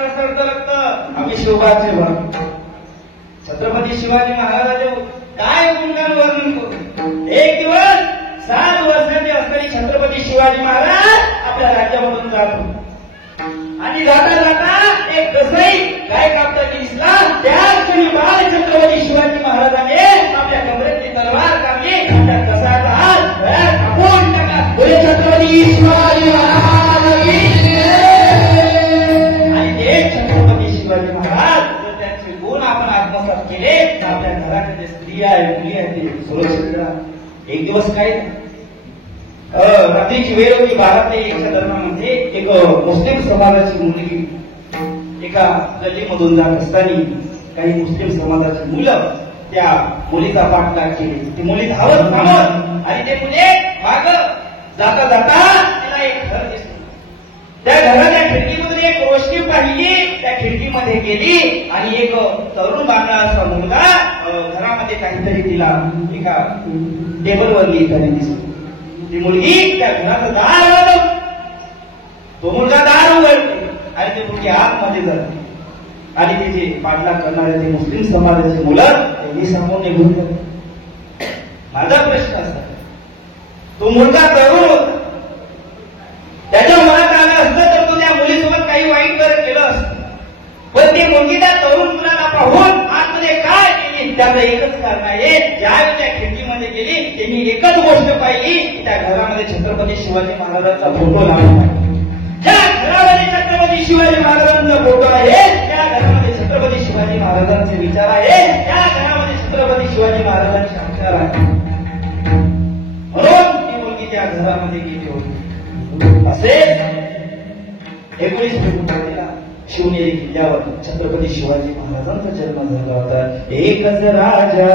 आम्ही शिवबाचे भक्त छत्रपती शिवाजी महाराजांचे काय गुणगान वर्णन करू. एक दिवस 7 वर्षाचे असणारे छत्रपती शिवाजी महाराज आपल्या राज्यामधून जातो आणि जाता जाता एक कसई काय कापता दिसला. त्या क्षणी बाल छत्रपती शिवाजी महाराजांनी आपल्या कमरेतली तलवार काढली, त्या कसाचा हात गळ्यात कापून टाकला. बोले छत्रपती शिवाजी महाराज. छत्रपती शिवाजी महाराज जर त्यांचे गुण आपण आत्मसात केले तर आपल्या घराकडे स्त्रिया आहे, मुली आहेत, ते सुरक्षित राहतात. एक दिवस काय रात्रीची वेळ होती. 12 ते 1च्या दरम्यानमध्ये एक मुस्लिम समाजाची मुलगी एका गल्लीमधून जात असताना काही मुस्लिम समाजाची मुलं त्या मुलीचा पाठलाग केली. ती मुली धावत थांबत आणि ते मुले माग जाता जाता तिला एक घर दिसलं. त्या घराच्या खिडकीमधून एक रोशनी पाहिली. त्या खिडकीमध्ये गेली आणि एक तरुण बांधला असा मुलगा घरामध्ये काहीतरी तिला एका टेबलवर लिहिताना दिसतो. ती मुलगी त्या घराचं दार उघडलं. तो मुलगा दार उघडते आणि ती मुलगी आतमध्ये जाते आणि तिचे पाठलाग करणारे ते मुस्लिम समाजाचे मुलं त्यांनी समोर निघून जाते. माझा प्रश्न असा, तो मुलगा तरुण होता, त्याच्या मनात आलं असतं तर तो त्या मुलीसोबत काही वाईट केलं असतं. पण ती मुलगी त्या तरुण मुलाला पाहून आतमध्ये काय केली त्याचं एकच कारण आहे. ज्यावेळी त्या खिडकीमध्ये गेली त्यांनी एकच गोष्ट पाहिली की त्या घरामध्ये छत्रपती शिवाजी महाराजांचा फोटो लावला आहे. ज्या घरामध्ये छत्रपती शिवाजी महाराजांचा फोटो आहे त्या घरामध्ये छत्रपती शिवाजी महाराजांचे विचार आहे, त्या घरामध्ये छत्रपती शिवाजी महाराजांचे संस्कार आहे. म्हणून ती मुलगी त्या घरामध्ये गेली होती. असे 19 फेब्रुवारीला शिवनेरी किल्ल्यावर छत्रपती शिवाजी महाराजांचा जन्म झाला होता. एकच राजा